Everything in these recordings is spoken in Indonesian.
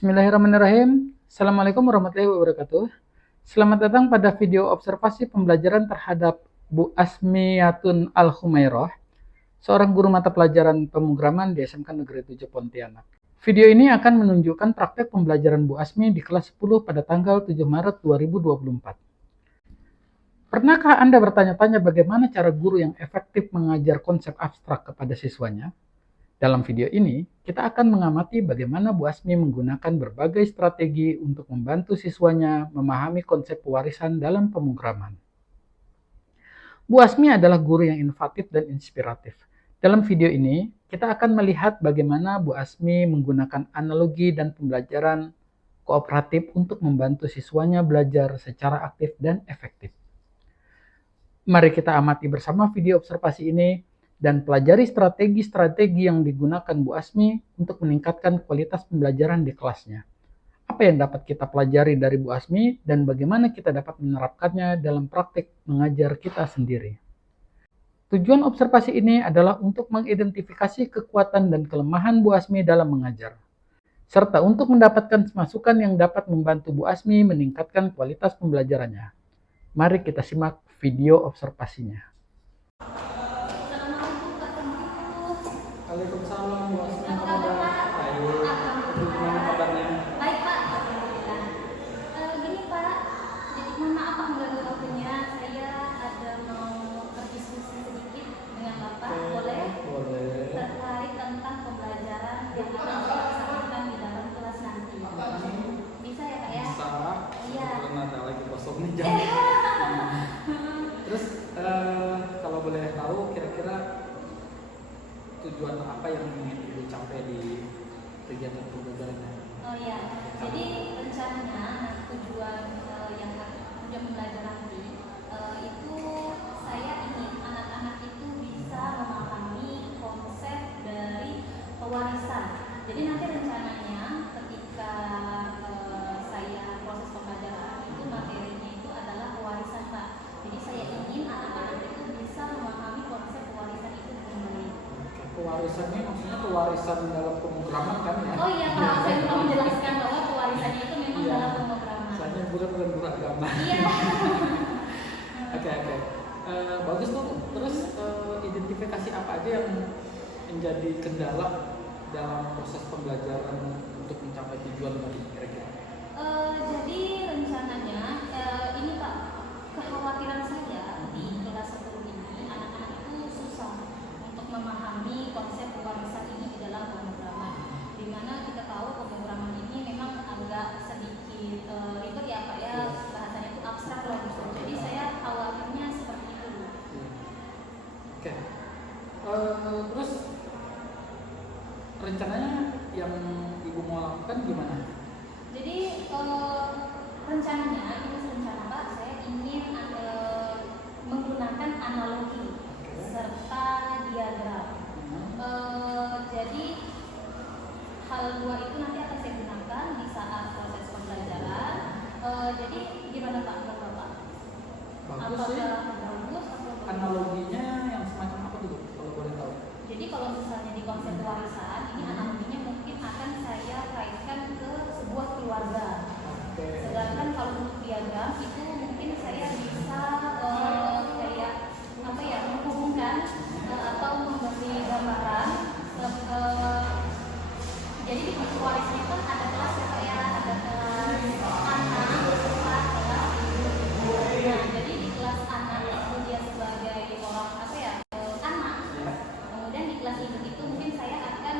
Bismillahirrahmanirrahim. Assalamualaikum warahmatullahi wabarakatuh. Selamat datang pada video observasi pembelajaran terhadap Bu Asmiyatun Al-Humairah, seorang guru mata pelajaran pemrograman di SMK Negeri 7 Pontianak. Video ini akan menunjukkan praktek pembelajaran Bu Asmi di kelas 10 pada tanggal 7 Maret 2024. Pernahkah Anda bertanya-tanya bagaimana cara guru yang efektif mengajar konsep abstrak kepada siswanya? Dalam video ini, kita akan mengamati bagaimana Bu Asmi menggunakan berbagai strategi untuk membantu siswanya memahami konsep pewarisan dalam pemrograman. Bu Asmi adalah guru yang inovatif dan inspiratif. Dalam video ini, kita akan melihat bagaimana Bu Asmi menggunakan analogi dan pembelajaran kooperatif untuk membantu siswanya belajar secara aktif dan efektif. Mari kita amati bersama video observasi ini dan pelajari strategi-strategi yang digunakan Bu Asmi untuk meningkatkan kualitas pembelajaran di kelasnya. Apa yang dapat kita pelajari dari Bu Asmi dan bagaimana kita dapat menerapkannya dalam praktik mengajar kita sendiri. Tujuan observasi ini adalah untuk mengidentifikasi kekuatan dan kelemahan Bu Asmi dalam mengajar, serta untuk mendapatkan masukan yang dapat membantu Bu Asmi meningkatkan kualitas pembelajarannya. Mari kita simak video observasinya. Waalaikumsalam, Bu Asmi. Apa kabar? Baik. Gimana kabarnya? Baik, Pak. Alhamdulillah. Gini, Pak. Jadi mohon maaf mengganggu waktunya. Saya ada mau berdiskusi sedikit dengan Bapak. Boleh? Boleh. Terkait tentang pembelajaran yang akan saya laksanakan di dalam kelas nanti. Bisa ya, Pak ya? Bisa. Iya. Karena ada lagi kosong nih jam. Terus kalau boleh tahu kira-kira tujuan apa yang ingin Ibu capai di kegiatan pembelajarannya? Oh iya, jadi rencananya tujuan pembelajaran nanti itu saya ingin anak-anak itu bisa memahami konsep dari pewarisan. Jadi nanti rencananya ketika saya proses pembelajaran itu materinya itu adalah pewarisan, Pak. Jadi saya ingin anak-anak itu bisa memahami konsep pewarisan itu dengan baik. Pewarisannya maksudnya pewarisan dalam pemrograman kan ya? Oh iya, Pak, saya mau menjelaskan bahwa pewarisannya itu memang dalam pemrograman. Soalnya bukan guru agama. Iya. Oke. Bagus tuh. Terus identifikasi apa aja yang menjadi kendala dalam proses pembelajaran untuk mencapai tujuan tadi kira-kira? Jadi rencananya ini Pak, kekhawatiran saya di kelas 10 ini anak-anak itu susah untuk memahami konsep pewarisan ini di dalam pemrograman. Dimana kita tahu pemrograman ini memang agak sedikit ribet ya Pak ya, bahasanya itu abstrak lah gitu. Jadi saya khawatirnya seperti itu. Oke. Terus rencananya yang Ibu mau lakukan gimana? Jadi rencananya ini rencana Pak, saya ingin menggunakan analogi serta diagram. Jadi hal dua itu nanti akan saya gunakan di saat proses pembelajaran. Jadi gimana Pak menurut Bapak? Bagus sih. Bagus atau Analoginya yang semacam apa tuh kalau boleh tahu? Jadi kalau misalnya di konsep warisan, ini analoginya mungkin akan saya kaitkan ke sebuah keluarga. Sedangkan kalau untuk diagram itu mungkin saya bisa kayak apa ya, menghubungkan atau memberi gambaran. Jadi di warisan itu ada kelas ya Pak ya, ada kelas anak, kelas ibu. Nah, jadi di kelas anak itu dia sebagai orang apa ya, anak. Kemudian di kelas ibu itu mungkin saya akan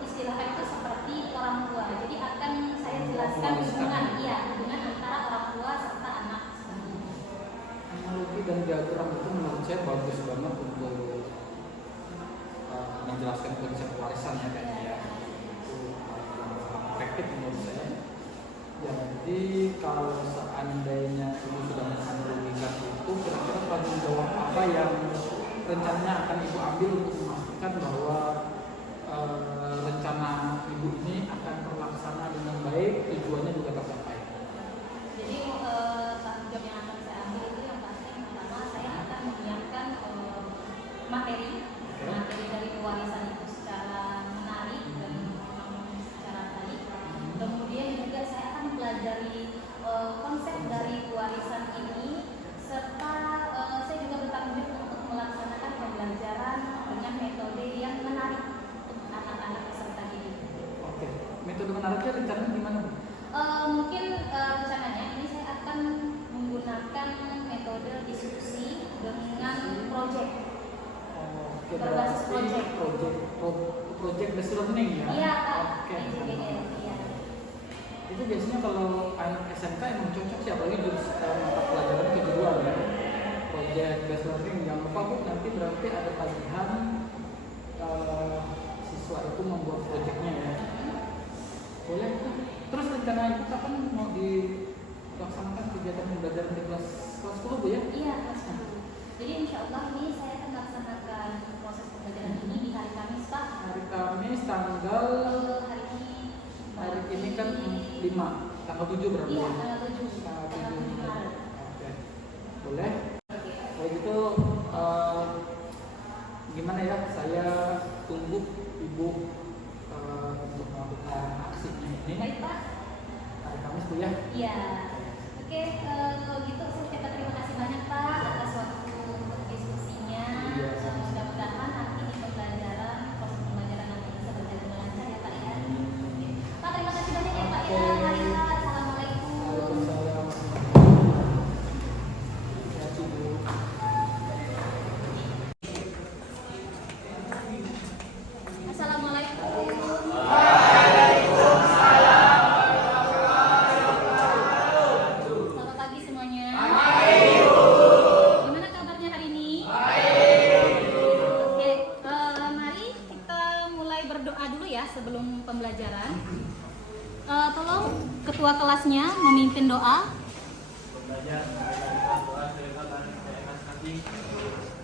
istilahkan itu seperti orang tua. Jadi akan saya jelaskan hubungan antara orang tua serta anak. Analogi dan diagram itu menurut saya bagus banget untuk menjelaskan konsep warisan ya kayaknya ya. Itu sangat efektif menurut saya. Jadi kalau seandainya Ibu sudah menganalogikan itu, kira-kira tanggung jawab apa yang rencananya akan Ibu ambil untuk memastikan bahwa rencana Ibu ini akan terlaksana dengan baik, tujuannya juga tercapai? Jadi tanggung jawab yang akan saya ambil itu yang pasti yang pertama saya akan menyiapkan materi dari pewarisan itu secara menarik dan secara kedepannya rencananya gimana Bu? Mungkin rencananya ini saya akan menggunakan metode diskusi dengan project. Oke, Berbasis berarti project based learning ya? Iya Pak. Oke. PJBL, iya. Itu biasanya kalau anak SMK emang cocok sih, apalagi jurusan mata pelajaran kejuruan ya. Project based learning, jangan lupa Bu, nanti berarti ada tagihan siswa itu membuat projectnya ya. Boleh tuh. Terus rencana itu kapan mau dilaksanakan kegiatan pembelajaran di kelas 10 Bu ya? Iya, Mas. Jadi insya Allah ini saya akan melaksanakan proses pembelajaran ini di hari Kamis Pak. Hari Kamis tanggal hari ini kan 5, tanggal 7 berarti. Iya, ya? tanggal 7. Tanggal Tanggal 7 7 Maret. Oke. Boleh. Oke. Kalau gitu gimana ya? Saya tunggu Ibu untuk melakukan aksinya ini. Baik Pak. Hari Kamis Bu ya. Iya. Oke, kalau gitu saya ucapkan terima kasih banyak Pak atas waktu untuk diskusinya. Iya. Mudah-mudahan nanti di pembelajaran, proses pembelajaran nanti bisa berjalan dengan lancar ya Pak ya. Oke. Pak, terima kasih banyak ya Pak ya. Mari Pak. Assalamualaikum. Waalaikumsalam. Hati-hati Bu. Assalamualaikum. Selamat pagi semuanya. Gimana kabarnya hari ini? Oke, mari kita mulai berdoa dulu ya sebelum pembelajaran. Tolong ketua kelasnya memimpin doa.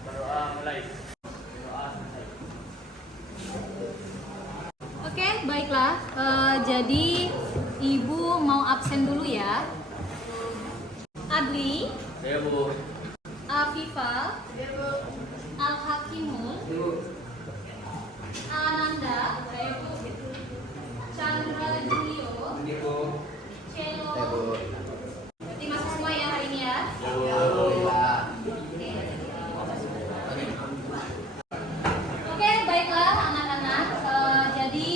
Berdoa mulai. Berdoa selesai. Oke, baiklah. Jadi Ibu mau absen dulu ya. Adli, Ya Bu. Afifah, Al-Hakimul, Ananda, Chandra Julio, Celo. Berarti masuk semua ya hari ini ya. Oke, baiklah anak-anak. Jadi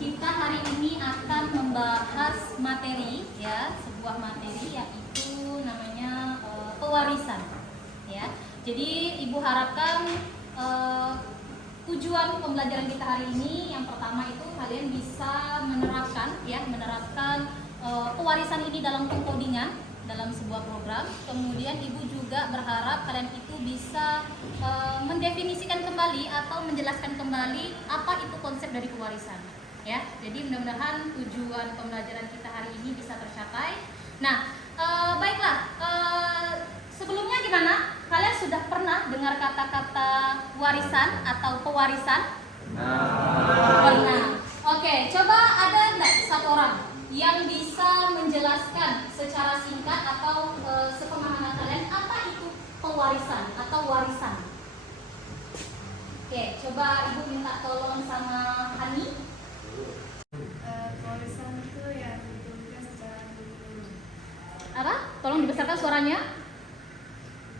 kita hari ini akan membahas materi ya, sebuah materi yaitu namanya pewarisan. Ya, jadi Ibu harapkan tujuan pembelajaran kita hari ini yang pertama itu kalian bisa menerapkan pewarisan ini dalam pengkodingan dalam sebuah program. Kemudian Ibu juga berharap kalian itu bisa mendefinisikan kembali atau menjelaskan kembali apa itu konsep dari pewarisan. Ya, jadi mudah-mudahan tujuan pembelajaran kita hari ini bisa tercapai. Nah, baiklah. Sebelumnya gimana? Kalian sudah pernah dengar kata-kata warisan atau pewarisan? Pernah. Oke, coba ada nggak satu orang yang bisa menjelaskan secara singkat atau sepemahaman kalian apa itu pewarisan atau warisan? Oke, coba Ibu minta tolong sama Hani. Warisan itu yang diturunkan secara turun-temurun. Apa? Tolong dibesarkan suaranya.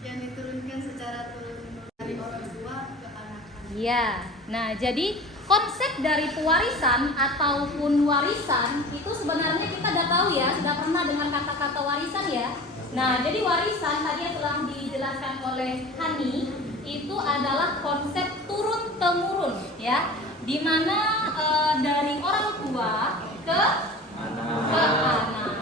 Yang diturunkan secara turun-temurun dari orang tua ke anak-anak. Iya. Nah, jadi konsep dari pewarisan ataupun warisan itu sebenarnya kita sudah tahu ya, sudah pernah dengar kata-kata warisan ya. Nah, jadi warisan tadi yang telah dijelaskan oleh Hani itu adalah konsep turun-temurun ya, di mana dari orang tua ke anak.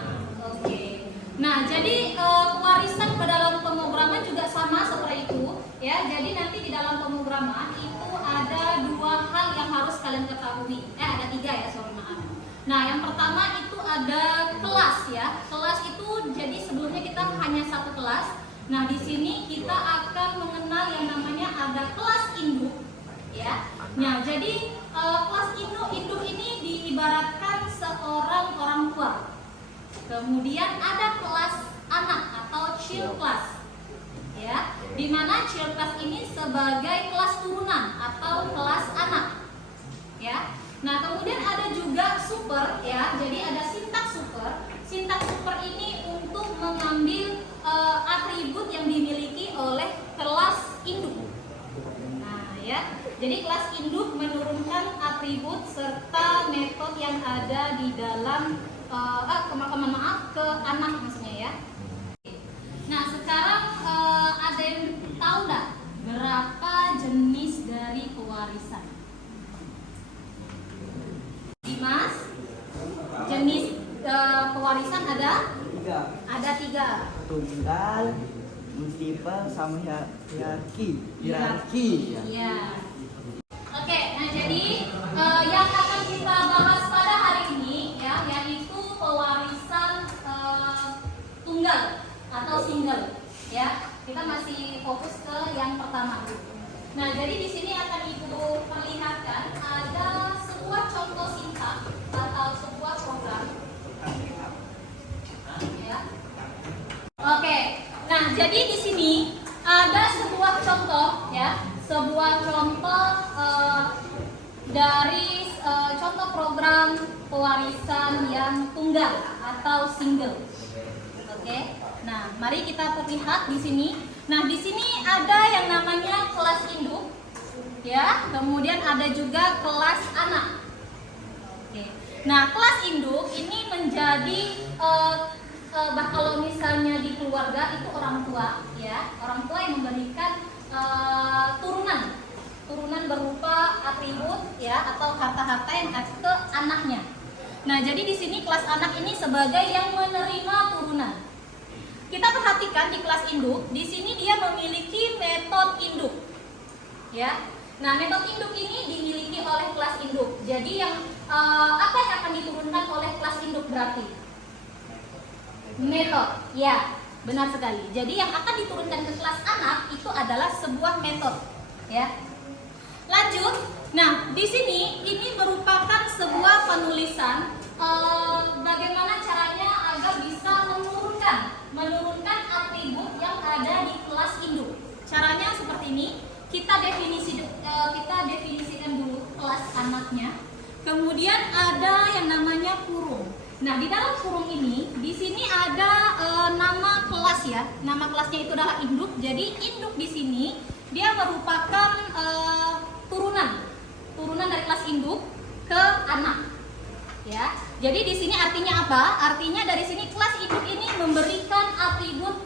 Oke. Nah, jadi pewarisan ke dalam pemrograman juga sama seperti itu ya. Jadi nanti di dalam pemrograman itu ada dua hal yang harus kalian ketahui. Ada tiga ya, sorry maaf. Nah, yang pertama itu ada kelas ya. Kelas itu jadi sebelumnya kita hanya satu kelas. Nah, di sini kita akan mengenal yang namanya ada kelas induk ya. Nah, jadi kelas induk ini diibaratkan seorang orang tua. Kemudian ada kelas anak atau child class. Ya, di mana child class ini sebagai kelas turunan atau kelas anak. Ya. Nah, kemudian ada juga super ya. Jadi ada sintaks super. Sintaks super ini untuk mengambil atribut yang dimiliki oleh kelas induk. Nah, ya. Jadi kelas induk menurunkan atribut serta metode yang ada di dalam ke anak maksudnya ya. Nah sekarang ada yang tahu nggak berapa jenis dari pewarisan? Dimas, jenis pewarisan ada? Tiga. Ada 3. Tunggal, multiple, sama hierarki. Hierarki. Iya. Oke, nah jadi yang akan kita bahas pada hari ini ya, yaitu pewarisan tunggal atau single ya. Kita masih fokus ke yang pertama. Nah, jadi di sini akan Ibu perlihatkan ada sebuah contoh singkat atau sebuah program. Ya. Oke. Nah, jadi di sini ada sebuah contoh ya, sebuah contoh dari contoh program pewarisan yang tunggal atau single. Oke. Nah, mari kita lihat di sini. Nah, di sini ada yang namanya kelas induk, ya. Kemudian ada juga kelas anak. Oke. Nah, kelas induk ini menjadi kalau misalnya di keluarga itu orang tua, ya, orang tua yang memberikan turunan berupa atribut, ya, atau harta-harta yang ke anaknya. Nah, jadi di sini kelas anak ini sebagai yang menerima turunan. Kita perhatikan di kelas induk, di sini dia memiliki metode induk, ya. Nah, metode induk ini dimiliki oleh kelas induk. Jadi yang apa yang akan diturunkan oleh kelas induk berarti? Metode, ya, benar sekali. Jadi yang akan diturunkan ke kelas anak itu adalah sebuah metode, ya. Lanjut, nah di sini ini merupakan sebuah penulisan bagaimana caranya agar bisa menurunkan atribut yang ada di kelas induk. Caranya seperti ini. Kita definisikan dulu kelas anaknya. Kemudian ada yang namanya kurung. Nah, di dalam kurung ini, di sini ada nama kelas ya. Nama kelasnya itu adalah induk. Jadi induk di sini dia merupakan turunan dari kelas induk ke anak. Ya. Jadi di sini artinya apa? Artinya dari sini kelas induk ini memberikan atribut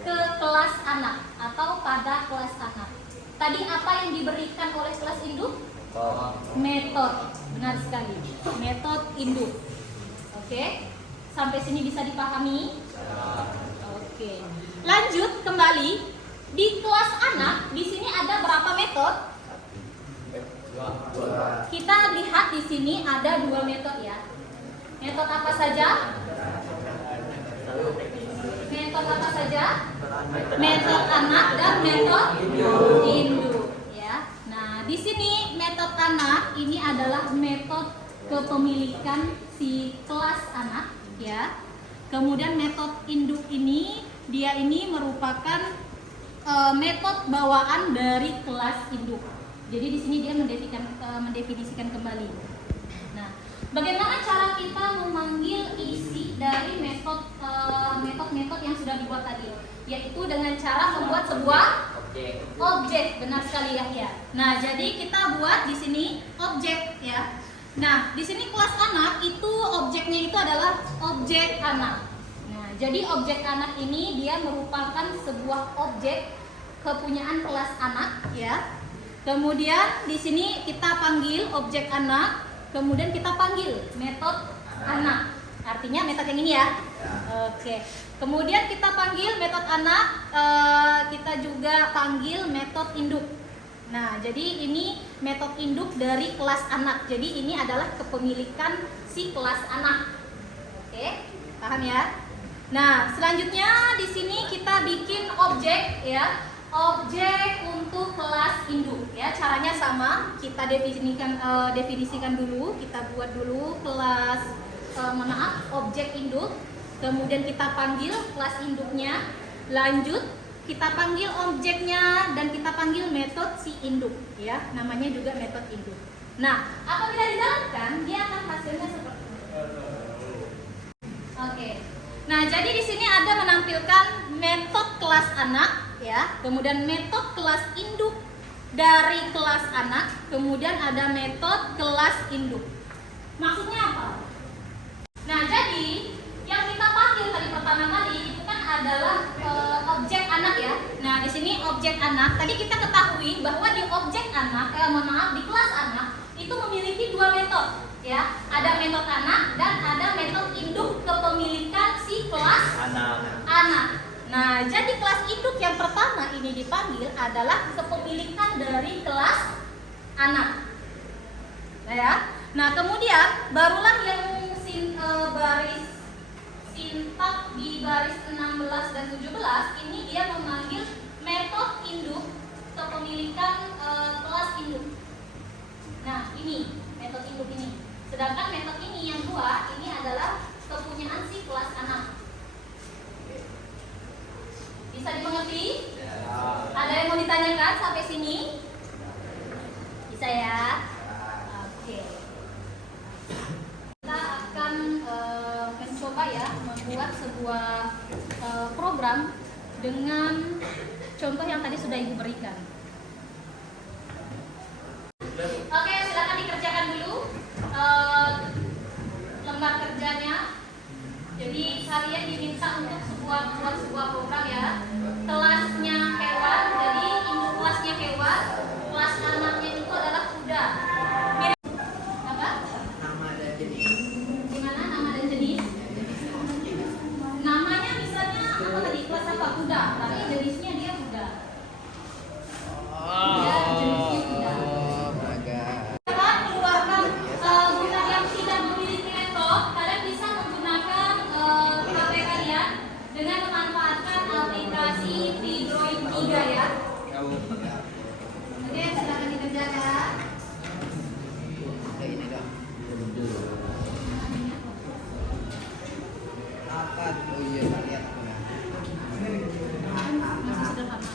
ke kelas anak atau pada kelas anak. Tadi apa yang diberikan oleh kelas induk? Metode. Benar sekali. Metode induk. Oke, sampai sini bisa dipahami? Oke, lanjut kembali di kelas anak. Di sini ada berapa metode? Kita lihat di sini ada 2 metode ya. Metode apa saja? Metode apa saja? Metode anak dan metode induk. Ya. Nah, di sini metode anak ini adalah metode kepemilikan si kelas anak ya. Kemudian metode induk ini dia ini merupakan metode bawaan dari kelas induk. Jadi di sini dia mendefinisikan kembali. Nah, bagaimana cara kita memanggil isi dari metode yang sudah dibuat tadi? Yaitu dengan cara membuat sebuah objek. Benar sekali ya. Nah, jadi kita buat di sini objek ya. Nah, di sini kelas anak itu objeknya itu adalah objek anak. Nah, jadi objek anak ini dia merupakan sebuah objek kepunyaan kelas anak ya. Kemudian di sini kita panggil objek anak, kemudian kita panggil metode anak. Artinya metode yang ini ya. Oke. Kemudian kita panggil metode anak, kita juga panggil metode induk. Nah, jadi ini metode induk dari kelas anak. Jadi ini adalah kepemilikan si kelas anak. Oke, paham ya? Nah, selanjutnya di sini kita bikin objek ya. Objek untuk kelas induk ya. Caranya sama. Kita definisikan dulu. Kita buat dulu kelas objek induk. Kemudian kita panggil kelas induknya. Lanjut kita panggil objeknya dan kita panggil metode si induk ya, namanya juga metode induk. Nah, apabila dijalankan dia akan hasilnya seperti ini. Oke. Nah, jadi di sini ada menampilkan metode kelas anak ya, kemudian metode kelas induk dari kelas anak, kemudian ada metode kelas induk. Maksudnya apa? Nah, jadi yang kita panggil tadi pertama kali itu kan adalah objek anak ya. Nah, di sini objek anak. Tadi kita ketahui bahwa di objek anak, di kelas anak itu memiliki dua metode ya. Ada metode anak dan ada metode induk kepemilikan si kelas anak. Nah, jadi kelas induk yang pertama ini dipanggil adalah kepemilikan dari kelas anak. Nah, ya. Nah, kemudian barulah yang baris sintak di baris 16 dan 17 ini dia memanggil metode induk kepemilikan kelas induk. Nah, ini metode induk ini. Sedangkan metode ini yang dua ini adalah kepunyaan si kelas anak. Bisa dimengerti? Ada yang mau ditanyakan sampai sini? Bisa ya? Oke. Kita akan mencoba ya membuat sebuah program dengan contoh yang tadi sudah Ibu berikan. Oke, silakan dikerjakan dulu lembar kerjanya. Jadi kalian diminta untuk buat sebuah program ya. Kelasnya hewan, jadi induk kelasnya hewan, kelas anaknya itu adalah kuda. Apa? Nama dan jenis. Gimana nama dan jenis? Namanya misalnya apa tadi? Kelas apa? Kuda. Tapi jenisnya dia kuda. Ya, jenisnya kuda. Kalian keluarkan guna yang tidak memiliki laptop, kalian bisa menggunakan HP kalian dengan memanfaatkan aplikasi Vidroid 3 ya. Oke, silakan dikerjakan. Ini dong. Apa? Oh iya, saya lihat. Masih sederhana.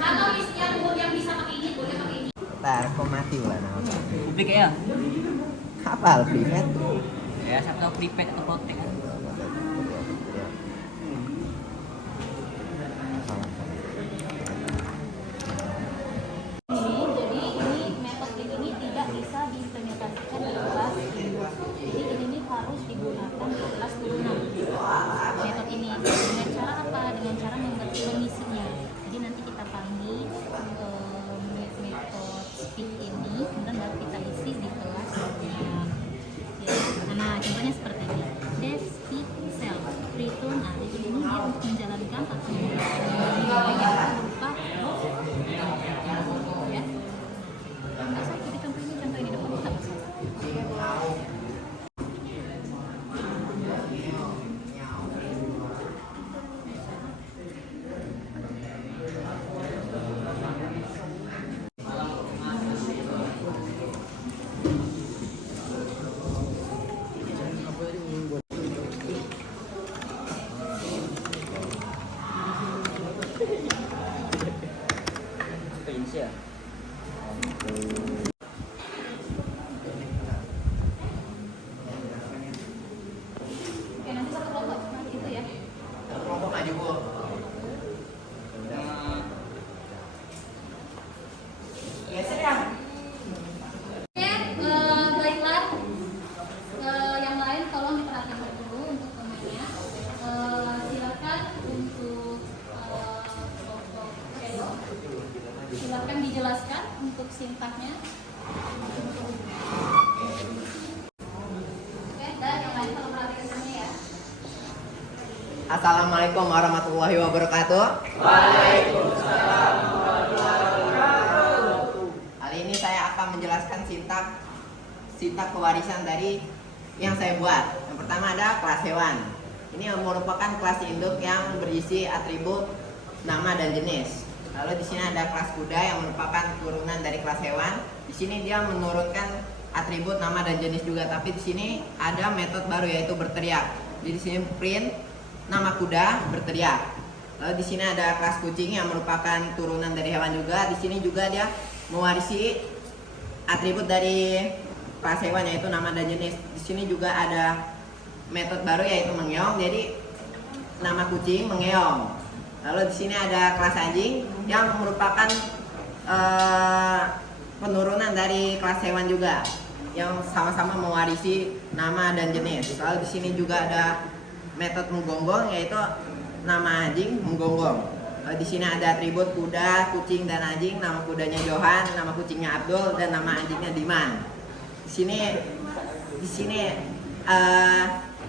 Atau yang bisa pakai ini boleh pakai ini. Ntar, kok mati lah nama. Publik ya? Kapal privat. Ya, siapa tahu pripet atau protek kan? Jadi ini metode ini tidak bisa diimplementasikan di kelas induk. Jadi ini harus digunakan di kelas turunan. Metode ini dengan cara apa? Dengan cara mengisinya. Jadi nanti kita panggil metode speak ini, kemudian baru kita isi di kelas turunan. Ya. Nah, contohnya seperti ini. Dev speak self return. Nah, jadi ini dia untuk menjalankan atau yang berupa ya. Nah, saya ikuti contoh ini depan kita masalah. Indonesia. Oke, nanti satu kelompok cuma gitu ya. Kelompok maju, Bu. Geser ya. Oke, baiklah. Yang lain tolong diperhatikan dulu untuk temannya. Silakan untuk kelompok shadow. Silakan dijelaskan untuk sintaknya. Oke, dan yang lain tolong perhatikan semuanya ya. Assalamualaikum warahmatullahi wabarakatuh. Waalaikumsalam warahmatullahi wabarakatuh. Kali ini saya akan menjelaskan sintak pewarisan dari yang saya buat. Yang pertama ada kelas hewan. Ini merupakan kelas induk yang berisi atribut nama dan jenis. Lalu di sini ada kelas kuda yang merupakan turunan dari kelas hewan. Di sini dia menurunkan atribut nama dan jenis juga, tapi di sini ada metode baru yaitu berteriak. Jadi di sini print nama kuda berteriak. Lalu di sini ada kelas kucing yang merupakan turunan dari hewan juga. Di sini juga dia mewarisi atribut dari kelas hewan yaitu nama dan jenis. Di sini juga ada metode baru yaitu mengeong. Jadi nama kucing mengeong. Lalu di sini ada kelas anjing yang merupakan penurunan dari kelas hewan juga, yang sama-sama mewarisi nama dan jenis. Lalu di sini juga ada metode menggonggong, yaitu nama anjing menggonggong. Lalu di sini ada atribut kuda, kucing dan anjing. Nama kudanya Johan, nama kucingnya Abdul, dan nama anjingnya Diman.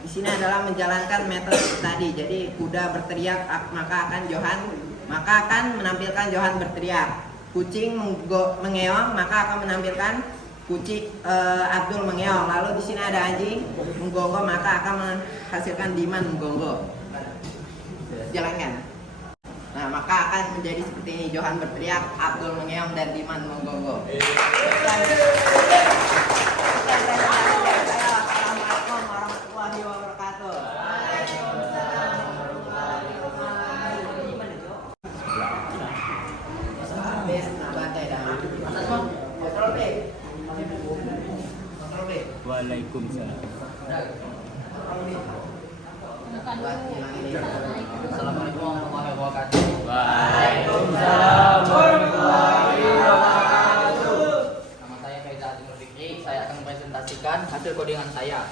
Di sini adalah menjalankan metode tadi. Jadi kuda berteriak maka akan menampilkan Johan berteriak. Kucing mengeong maka akan menampilkan Abdul mengeong. Lalu di sini ada anjing menggonggong maka akan menghasilkan Diman menggonggong. Jalankan. Nah, maka akan menjadi seperti ini: Johan berteriak, Abdul mengeong, dan Diman menggonggong. Assalamualaikum warahmatullahi wabarakatuh. Waalaikumsalam. Assalamualaikum warahmatullahi wabarakatuh. Waalaikumsalam warahmatullahi wabarakatuh. Nama saya Faiza Atimur Fikri. Saya akan mempresentasikan hasil kodingan saya.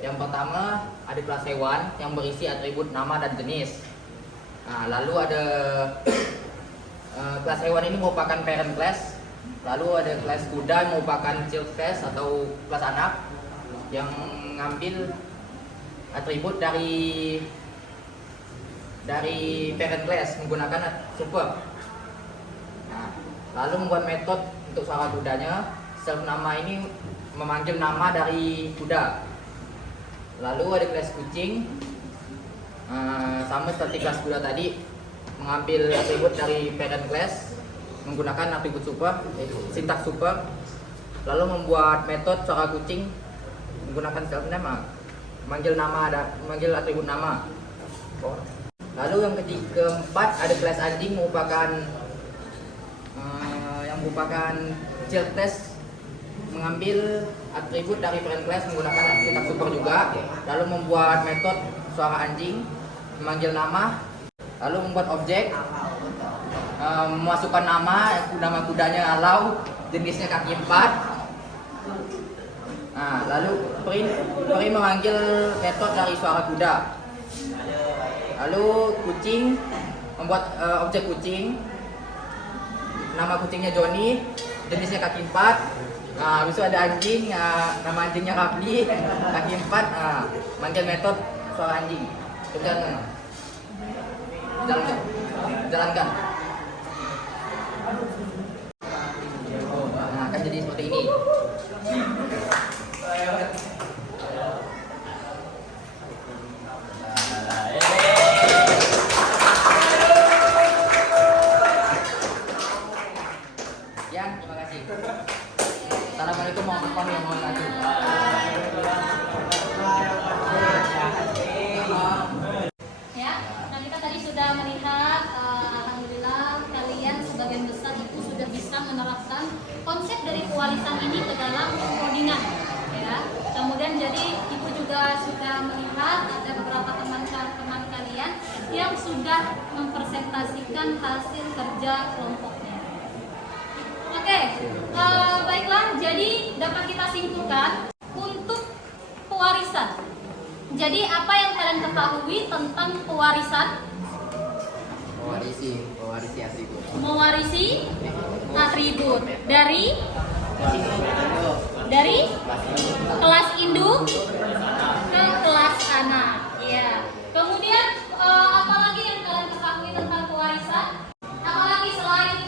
Yang pertama ada kelas hewan yang berisi atribut nama dan jenis. Nah, lalu ada kelas hewan ini merupakan parent class. Lalu ada kelas kuda yang merupakan child class atau kelas anak yang mengambil atribut dari parent class menggunakan super. Nah, lalu membuat metode untuk suara kudanya. Self nama ini memanggil nama dari kuda. Lalu ada kelas kucing, sama seperti kelas kuda tadi, mengambil atribut dari parent class menggunakan atribut super, sintaks super. Lalu membuat metode suara kucing menggunakan self nama, manggil atribut nama. Lalu yang keempat ada kelas anjing merupakan child class, mengambil atribut dari parent class menggunakan sintaks super juga. Lalu membuat metode suara anjing, memanggil nama. Lalu membuat objek, memasukkan nama kudanya Alau, jenisnya kaki 4. Nah, lalu Peri memanggil metode dari suara kuda. Lalu kucing membuat objek kucing, nama kucingnya Joni, jenisnya kaki 4. Nah, habis itu ada anjing, nama anjingnya Rapli, kaki 4. Manggil metode suara anjing. Jalankan. Nah, akan jadi seperti ini. Ya, terima kasih. Assalamualaikum warahmatullahi wabarakatuh. Ya, nah kita tadi sudah melihat, alhamdulillah kalian sebagian besar itu sudah bisa menerapkan konsep dari pewarisan ini ke dalam codingan. Ya, kemudian jadi ibu juga sudah melihat ada beberapa teman-teman kalian yang sudah mempresentasikan hasil kerja kelompoknya. Oke, baiklah. Jadi dapat kita simpulkan untuk pewarisan. Jadi apa yang kalian ketahui tentang pewarisan? Mewarisi atribut dari kelas induk ke kelas anak. Ya. Kemudian apa lagi yang kalian ketahui tentang pewarisan? Apalagi selain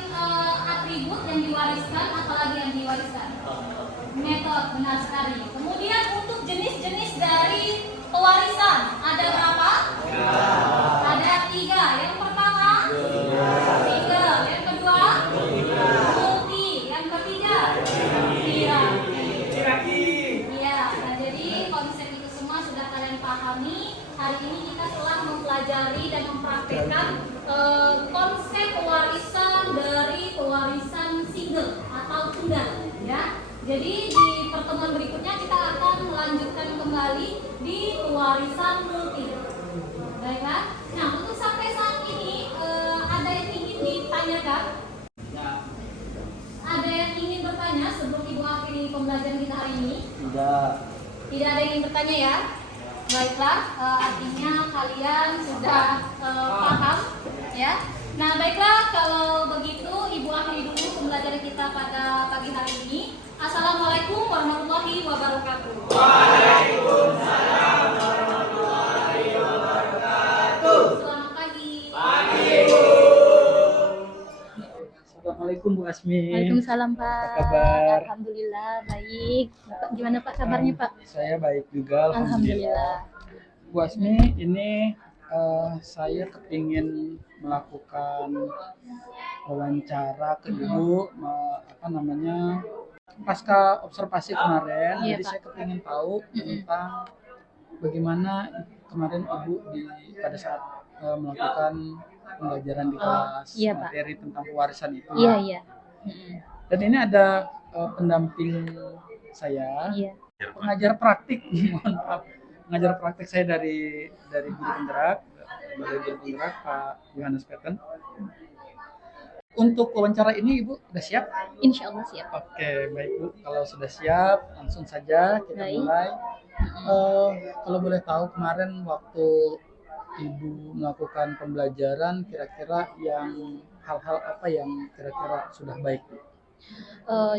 atribut yang diwariskan, apalagi yang diwariskan? Metode, benar sekali. Kemudian untuk jenis-jenis dari pewarisan ada berapa? Ada 3. Yang pertama single, yang kedua multi, yang ketiga hierarki. Iya, nah jadi konsep itu semua sudah kalian pahami. Hari ini kita telah mempelajari dan mempraktekkan konsep pewarisan dari pewarisan single atau tunggal, ya. Jadi di pertemuan berikutnya kita akan melanjutkan kembali di pewarisan multi. Baiklah. pembukaannya ya. Baiklah, artinya kalian sudah paham ya. Nah baiklah, kalau begitu Ibu akhiri dulu pembelajaran kita pada pagi hari ini. Assalamualaikum warahmatullahi wabarakatuh. Waalaikumsalam warahmatullahi wabarakatuh. Selamat pagi. Pagi, Bu. Assalamualaikum Bu Asmi. Waalaikumsalam Pak. Apa kabar? Alhamdulillah baik. Bapak, gimana Pak kabarnya Pak? Saya baik juga, Alhamdulillah. Bu Asmi, ini saya kepingin melakukan wawancara ke Ibu, pasca observasi kemarin. Iya, Jadi Pak. saya kepingin tahu tentang bagaimana kemarin Ibu pada saat melakukan pembelajaran di kelas iya, Pak. materi tentang pewarisan itu. Iya iya. Mm-mm. Dan ini ada pendamping saya, Iya. pengajar praktik, mohon maaf, pengajar praktik saya dari guru penggerak, Pak Yohanes Peten. Untuk wawancara ini Ibu udah siap? Insya Allah siap. Oke, baik Bu. Kalau sudah siap, langsung saja kita Baik. mulai. Kalau boleh tahu kemarin waktu Ibu melakukan pembelajaran, kira-kira hal-hal apa yang kira-kira sudah baik, Bu?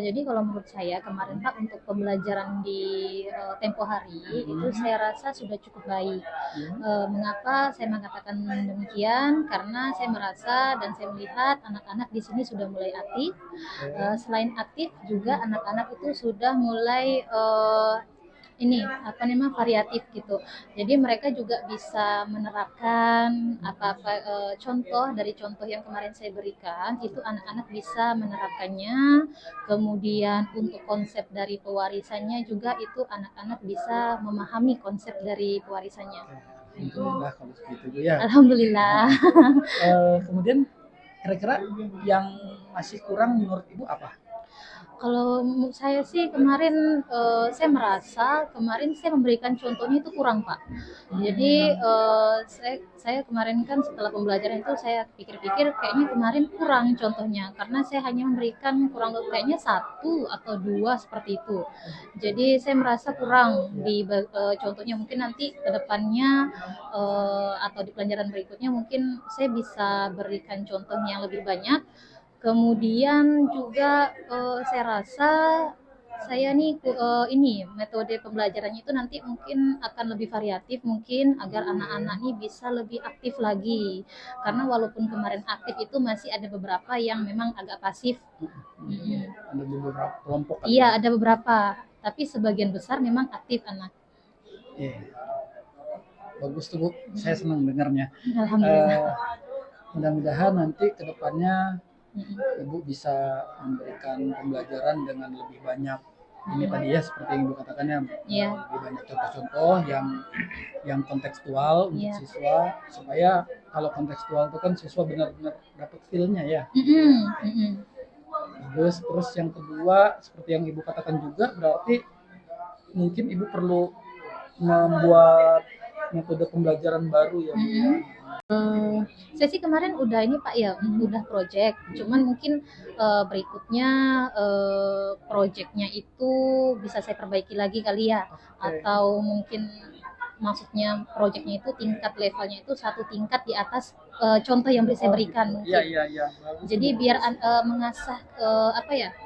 Jadi kalau menurut saya kemarin Pak untuk pembelajaran di tempo hari itu saya rasa sudah cukup baik. Mengapa saya mengatakan demikian? Karena saya merasa dan saya melihat anak-anak di sini sudah mulai aktif. Selain aktif juga anak-anak itu sudah mulai variatif gitu. Jadi mereka juga bisa menerapkan contoh dari contoh yang kemarin saya berikan itu anak-anak bisa menerapkannya. Kemudian untuk konsep dari pewarisannya juga itu anak-anak bisa memahami konsep dari pewarisannya. Alhamdulillah kalau segitu Bu ya. Alhamdulillah. Kemudian kira-kira yang masih kurang menurut Ibu apa? Kalau menurut saya sih kemarin saya merasa kemarin saya memberikan contohnya itu kurang Pak. Jadi saya kemarin kan setelah pembelajaran itu saya pikir-pikir kayaknya kemarin kurang contohnya karena saya hanya memberikan kurang lebih kayaknya 1 atau 2 seperti itu. Jadi saya merasa kurang di contohnya mungkin nanti ke depannya atau di pelajaran berikutnya mungkin saya bisa berikan contohnya yang lebih banyak. Kemudian juga saya rasa saya nih ini metode pembelajarannya itu nanti mungkin akan lebih variatif mungkin agar anak-anak nih bisa lebih aktif lagi. Karena walaupun kemarin aktif itu masih ada beberapa yang memang agak pasif. Ada beberapa kelompok kan? Iya, ada beberapa, tapi sebagian besar memang aktif anak. Iya. Bagus tuh Bu, saya senang dengarnya. Alhamdulillah. Mudah-mudahan nanti ke depannya Ibu bisa memberikan pembelajaran dengan lebih banyak ini tadi ya seperti yang Ibu katakan ya, Iya. lebih banyak contoh-contoh yang kontekstual untuk Iya. siswa supaya kalau kontekstual itu kan siswa benar-benar dapat feel-nya ya. Terus yang kedua seperti yang Ibu katakan juga berarti mungkin Ibu perlu membuat metode pembelajaran baru ya Bu. Saya sih kemarin udah ini Pak ya, udah project. Cuman mungkin berikutnya projectnya itu bisa saya perbaiki lagi kali ya. Oke. Atau mungkin maksudnya projectnya itu tingkat levelnya itu 1 tingkat di atas contoh yang saya berikan mungkin. Iya. Bagus. Jadi biar mengasah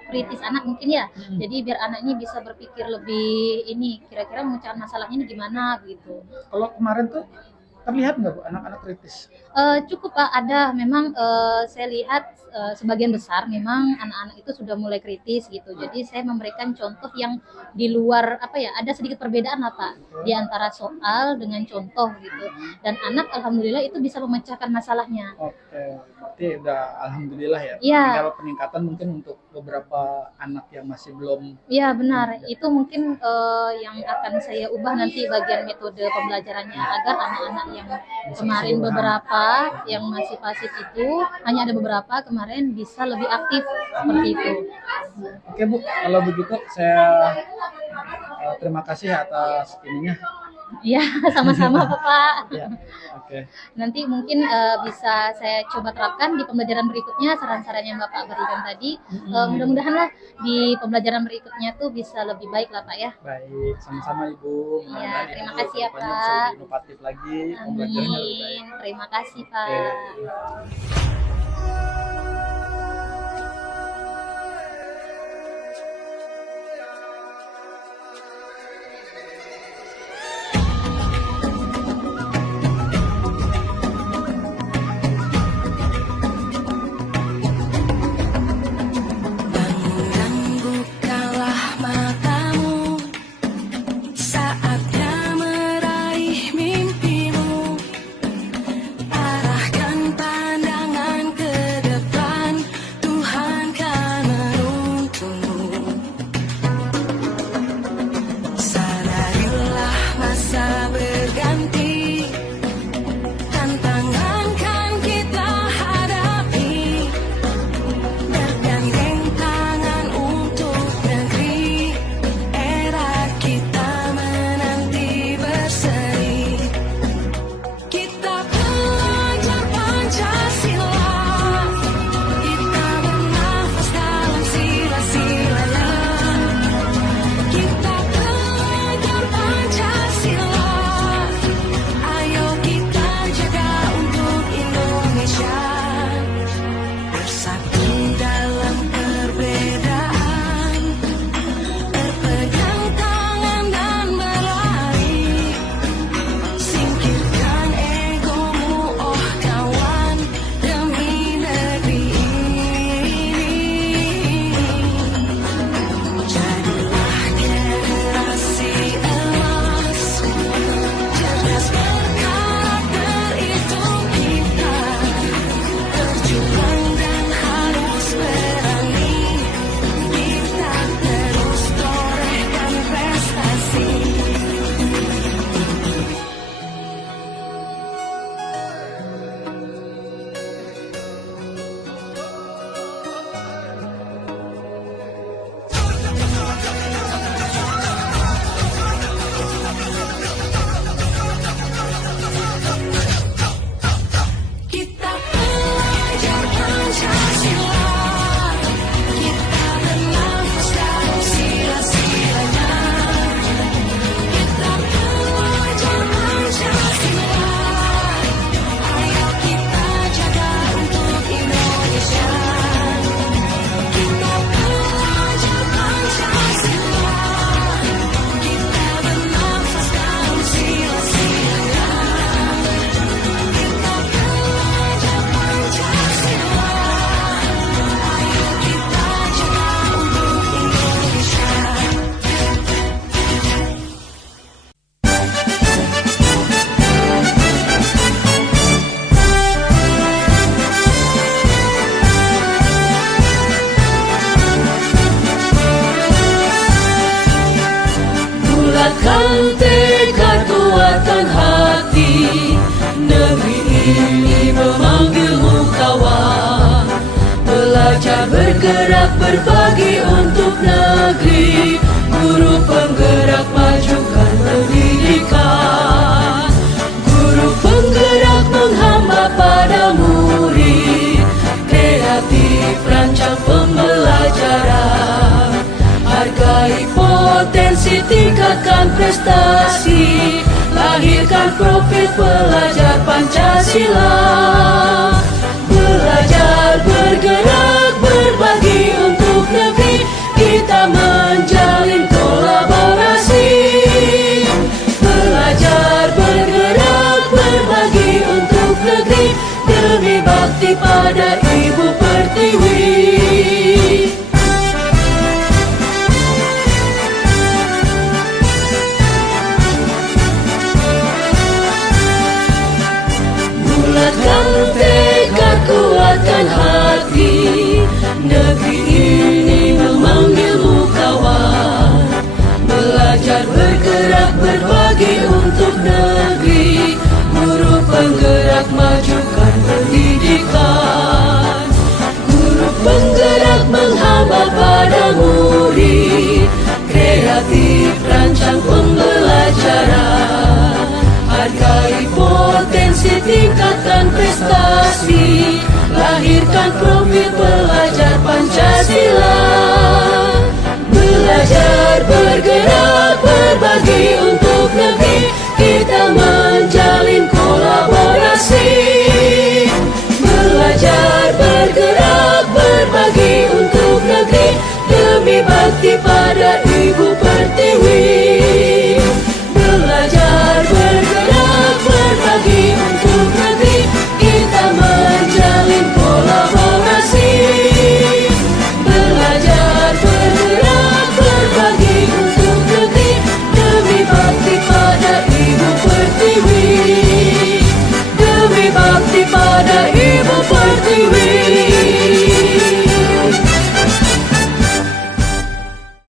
kritis anak mungkin ya. Jadi biar anak ini bisa berpikir lebih ini kira-kira memecahkan masalahnya ini gimana gitu. Kalau kemarin tuh terlihat nggak Bu anak-anak kritis? Cukup Pak, ada memang saya lihat sebagian besar memang anak-anak itu sudah mulai kritis gitu. Jadi saya memberikan contoh yang di luar ada sedikit perbedaan lah Pak di antara soal dengan contoh gitu. Dan anak alhamdulillah itu bisa memecahkan masalahnya. Oke, berarti udah alhamdulillah ya. Iya. Tinggal peningkatan mungkin untuk beberapa anak yang masih belum. Iya benar, itu mungkin yang akan saya ubah nanti bagian metode pembelajarannya agar anak-anak yang kemarin beberapa yang masih pasif itu hanya ada beberapa kemarin bisa lebih aktif seperti itu. Oke Bu, kalau begitu saya terima kasih atas ininya Iya, sama-sama Bapak. Ya, oke. Nanti mungkin bisa saya coba terapkan di pembelajaran berikutnya saran-saran yang Bapak berikan tadi. Mudah-mudahan lah di pembelajaran berikutnya tuh bisa lebih baik lah Pak ya. Baik, sama-sama Ibu. Iya, Mudah-mudahan terima Ibu kasih ya, kedepannya Pak. bisa lebih inovatif lagi, pembelajarannya lebih baik. Amin. Terima kasih Pak. Oke. Bangun bukalah matamu, saatnya meraih mimpimu. Arahkan pandangan ke depan, Tuhan kan menuntunmu. Sadarilah masa berganti, tantangan kan kita hadapi. Bergandeng tangan untuk negeri, era kita menanti berseri. Kita belajar Pancasila, kita bernafas dalam sila-silanya. Kita belajar Pancasila, ayo kita jaga untuk Indonesia. Bersatu dalam perbedaan, berpegang tangan dan berlari. Singkirkan egomu, oh kawan, demi negeri ini. Jadilah generasi emas, cerdas berkarakter itu kita. Berjuang dan harus berani, kita terus torehkan prestasi. Kita belajar Pancasila, kita bernafas dalam sila-silanya. Kita belajar Pancasila, ayo kita jaga untuk Indonesia. Kita belajar Pancasila, kita bernafas dalam sila-silanya. Kita belajar Pancasila, ayo kita jaga untuk Indonesia. Bulatkan tekad, kuatkan hati, negeri ini memanggilmu kawan. Belajar bergerak berbagi untuk negeri, guru penggerak majukan pendidikan. Guru penggerak menghamba pada murid, kreatif rancang pembelajaran. Hargai potensi, tingkatkan prestasi, lahirkan profil pelajar Pancasila. Belajar bergerak berbagi untuk negeri, kita menjalin kolaborasi. Belajar bergerak berbagi untuk negeri, demi bakti pada Ibu Pertiwi. Bulatkan tekad, kuatkan hati, negeri ini memanggilmu kawan. Belajar bergerak berbagi untuk negeri, guru penggerak majukan pendidikan. Guru penggerak menghamba pada murid, kreatif rancang pembelajaran. menjalin kolaborasi, belajar bergerak berbagi untuk negeri demi bakti pada Ibu Pertiwi. Belajar bergerak berbagi untuk negeri, kita menjalin kolaborasi. Belajar bergerak berbagi untuk negeri demi bakti pada Ibu Pertiwi. Demi bakti pada